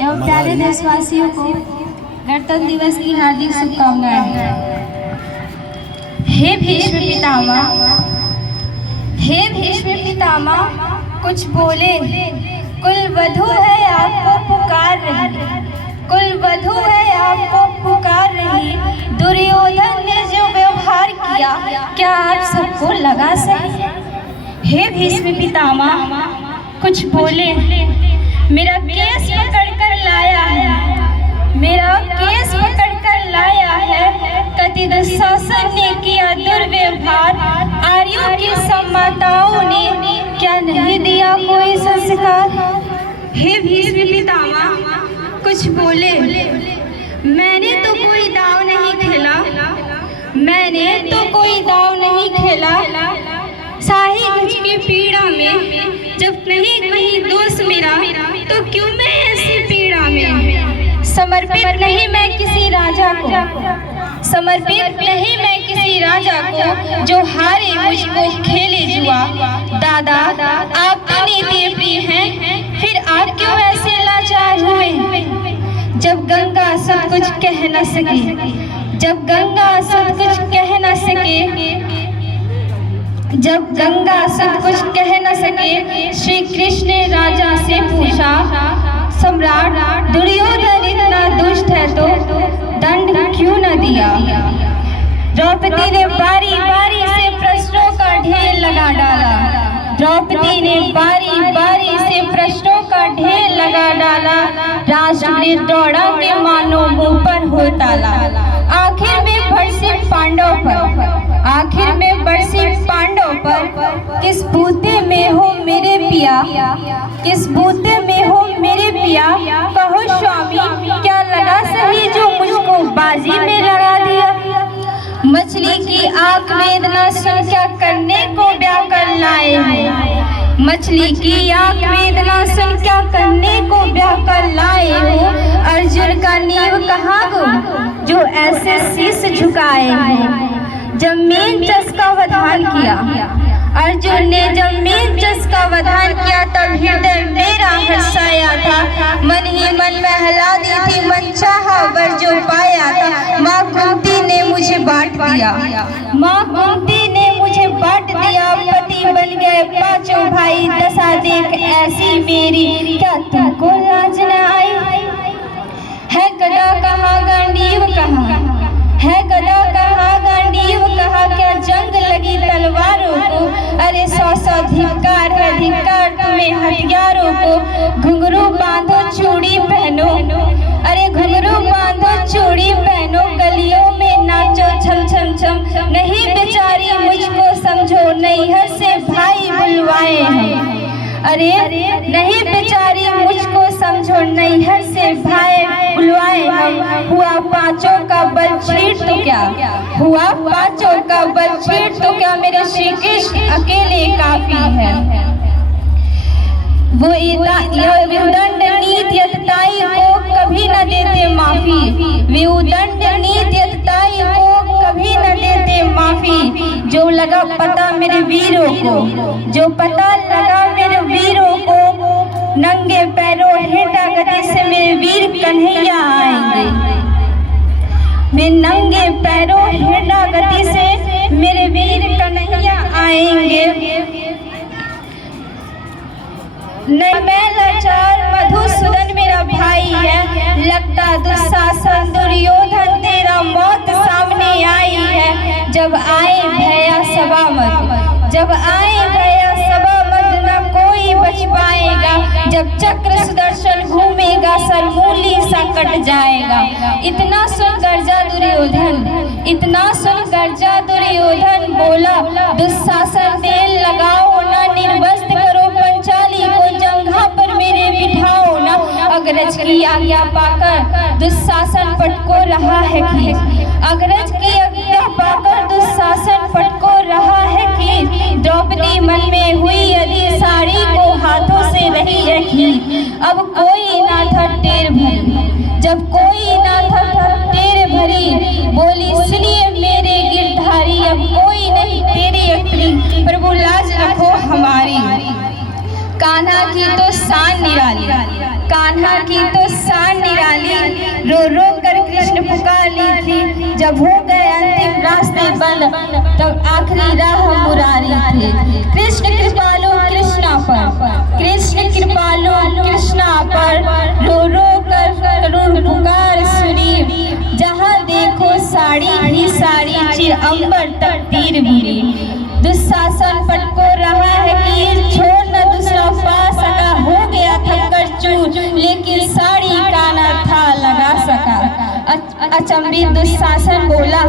एवं प्यारे देशवासियों को गणतंत्र दिवस की हार्दिक शुभकामनाएं। हे भीष्म पितामह, हे भीष्म पितामह, कुछ बोले। कुल वधू है आपको पुकार रही, कुल वधू है आपको पुकार रही। दुर्योधन ने जो व्यवहार किया, क्या आप सबको लगा सही? हे भीष्म पितामह, कुछ बोले। मेरा केस पकड़ कर लाया है, मेरा केस पकड़ कर लाया है। कति दुशासन ने किया दुर्व्यवहार, आर्यों की सम्माताओं ने क्या नहीं दिया कोई संस्कार? हे भीष्म पितामह, कुछ बोले। मैंने तो कोई दाव नहीं खेला, मैंने तो कोई दाव नहीं खेला। शाही गज की पीड़ा में जब नहीं कहीं दोष मेरा, तो क्यों मैं ऐसी पीड़ा में? समर्पित नहीं मैं किसी राजा को, समर्पित नहीं मैं किसी राजा को, जो हारे मुझको खेले जुआ। दादा आप तो नीति प्रिय हैं, फिर आप क्यों ऐसे लाचार हुए? जब गंगा सब कुछ कह न सके, जब गंगा सब कुछ कह न सके, जब गंगा सब कुछ कह न सके, श्री कृष्ण ने राजा से पूछा, सम्राट दुर्योधन इतना दुष्ट है तो दंड क्यों न दिया? द्रौपदी ने बारी बारी से प्रश्नों का ढेर लगा डाला, द्रौपदी ने बारी बारी से प्रश्नों का ढेर लगा डाला। राष्ट्रवीर दौड़ा के मानो मुंह पर हो ताला। आखिर में बरसी पांडव पर, आखिर में बरसी पांडव पर। किस बूते में हो मेरे पिया, किस बूते में हो मेरे पिया? कहो स्वामी क्या लगा सही जो मुझको बाजी में लगा दिया? मछली की आंख वेदना सुन क्या करने को ब्याह लाए हो? मछली की आंख वेदना सुन क्या करने को ब्याह लाए हो? अर्जुन का नीव कहाँ गो जो ऐसे शीश झुकाए हो? जब मेंचस का वधान किया, अर्जुन ने जब मेंचस का वधान किया, तब हृदय मेरा हर्षाया था। मन ही मन में हला दी थी मन चाहा वर जो पाया था। माँ कुंती ने मुझे बांट दिया, माँ कुंती ने मुझे बांट दिया। पति बन गए पांचों भाई, दशा देख ऐसी मेरी, क्या तुमको लाज न आई? है गदा कहाँ गांडीव कहाँ, है गदा कहाँ गांडीव कहाँ? क्या जंग लगी तलवारों को? अरे सौ सौ धिक्कार है धिक्कार तुम्हें हथियारों को। घुंघरू बांधो चूड़ी पहनो, अरे घुंघरू बांधो चूड़ी पहनो। गलियों में नाचो छम छम छम। नहीं बेचारी मुझको समझो, नैहर से भाई बुलवाए हैं। अरे नहीं बेचारी मुझको समझो, नैहर से भाई बुलवाए हम। हुआ पांचों का बल छीट तो क्या, हुआ पांचों का बल छीट तो क्या? मेरे श्री कृष्ण अकेले काफी है। वो विउदंड नीति अतताई को कभी न देते माफी, विउदंड नीति अतताई को कभी न देते माफी। जो लगा पता मेरे वीरों को, जो पता लगा मेरे वीरों को, नंगे पैरों हेटा गति से मेरे वीर कन्हैया आएंगे। मैं नंगे पैरों हेटा गति से मेरे वीर कन्हैया आएंगे। मैं लाचार मधुसूदन मेरा भाई है, लगता दुशासन दुर्योधन तेरा मौत सामने आई है। जब आए भैया सभा मत, जब आए भैया सभा मत, न कोई बच पाएगा। जब चक्र सुदर्शन घूमेगा सरमूली सा कट जाएगा। इतना सुन गर्जा दुर्योधन, इतना सुन गर्जा दुर्योधन, बोला दुशासन तेल लगाओ ना, निर्वस्त्र करो पंचाली को, जंघा पर मेरे बिठाओ ना। अग्रज की आज्ञा पाकर दुशासन पटको रहा है कि, अग्रज की आज्ञा पाकर दुशासन पटको रहा है कि। द्रौपदी मन में हुई यदि साड़ी को हाथों से रही है कि। अब कोई ना था टेर भरी, जब कोई ना था टेर भरी, बोली सुनिए मेरे गिरधारी, अब कोई नहीं तेरी अक्री, प्रभु लाज रखो हमारी। कान्हा की तो शान निराली, कान्हा की तो शान निराली, रो रो कर कृष्ण पुकार ली थी। जब हो गए अंतिम रास्ते बंद, तब आखिरी राह मुरारी थे। कृष्ण कृपालु कृष्णा पर, कृष्ण कृपालु कृष्णा पर, रो रो कर करुण पुकार सुनी। जहाँ देखो साड़ी ही साड़ी, चिर अंबर तक तीर गिरी। दुशासन पटको रहा है कि छोड़ न दूसरा पा सका, हो गया थक्कर चूर, लेकिन साड़ी का न था लगा सका। अचंभित दुशासन बोला,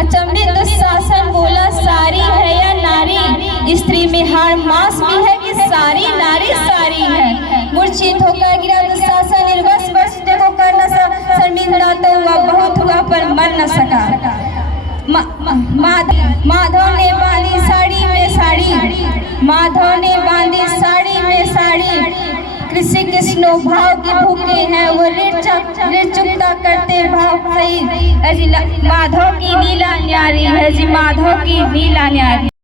अचंभित दुशासन बोला, सारी है या नारी? स्त्री में हार मांस भी है कि सारी नारी सारी है? मूर्छित होकर गिरा दुशासन, निर्वश बचने को कर न सका। शर्मिंदा तो हुआ बहुत हुआ पर मर न सका। माधव ने बांधी साड़ी में साड़ी, माधव ने बांधी साड़ी में साड़ी। कृष्ण कृष्ण भाव के भूखे हैं वो, ऋण चुकता करते भाव सही। माधव की लीला न्यारी है जी, माधव की लीला न्यारी।